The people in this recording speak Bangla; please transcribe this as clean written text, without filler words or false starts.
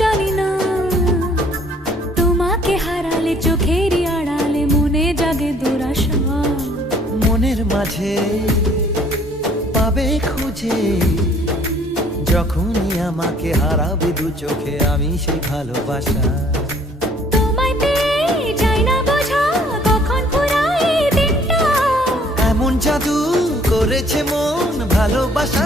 জানি না তোমাকে হারালে চোখেরই আড়ালে মনে জাগে দুরাশা। মনের মাঝে পাবে খুঁজে যখনই আমাকে হারাবে দু চোখে আমি সেই ভালোবাসা। তোমায় পেয়ে যাই না বোঝা কখন ফুরায় দিনটা। এমন জাদু করেছে মন ভালোবাসা।